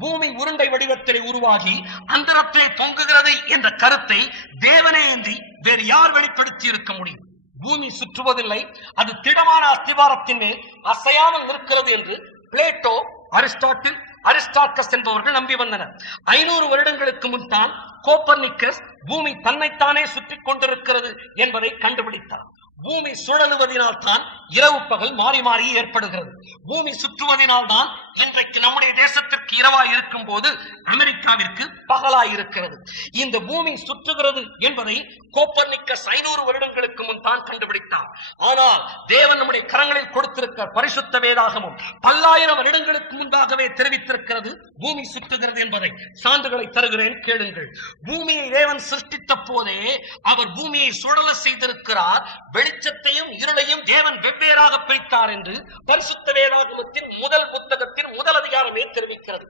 பூமி உருண்டை வடிவத்திலே உருவாகி அந்தரத்திலே தொங்குகிறது என்ற கருத்தை தேவனேந்தி வேறு யார் வெளிப்படுத்தி இருக்க முடியும்? பூமி சுற்றுவதில்லை, அது திடமான அஸ்திவாரத்தின் மேல் அசையாமல் நிற்கிறது என்று பிளேட்டோ, அரிஸ்டார்கஸ் என்பவர்கள் நம்பி வந்தனர். 500 வருடங்களுக்கு முன் தான் கோப்பர்னிக்கஸ் பூமி தன்னைத்தானே சுற்றி கொண்டிருக்கிறது என்பதை கண்டுபிடித்தார். பூமி சுழலுவதனால் தான் இரவு பகல் மாறி மாறி ஏற்படுகிறது. பூமி சுற்றுவதனால் தான் இன்றைக்கு நம்முடைய தேசத்திற்கு இரவாய் இருக்கும் போது அமெரிக்காவிற்கு பகலாய் இருக்கிறது. இந்த பூமி சுற்றுகிறது என்பதை கோப்பர்னிக்கஸ் 500 வருடங்களுக்கு முன் தான் கண்டுபிடித்தார். ஆனால் தேவன் நம்முடைய கரங்களில் கொடுத்திருக்கிற பரிசுத்த வேதாகமும் 10,000 வருடங்களுக்கு முன்பாகவே தெரிவித்திருக்கிறது பூமி சுற்றுகிறது என்பதை. சான்றுகளை தருகிறேன், கேளுங்கள். பூமியை தேவன் சிருஷ்டித்த போதே அவர் பூமியை சுழல செய்திருக்கிறார். வெளிச்சத்தையும் இருளையும் தேவன் வெவ்வேறாக பிரித்தார் என்று பரிசுத்த வேதாகமத்தின் முதல் புத்தகத்தின் முதல் அதிகாரமே தெரிவிக்கிறது.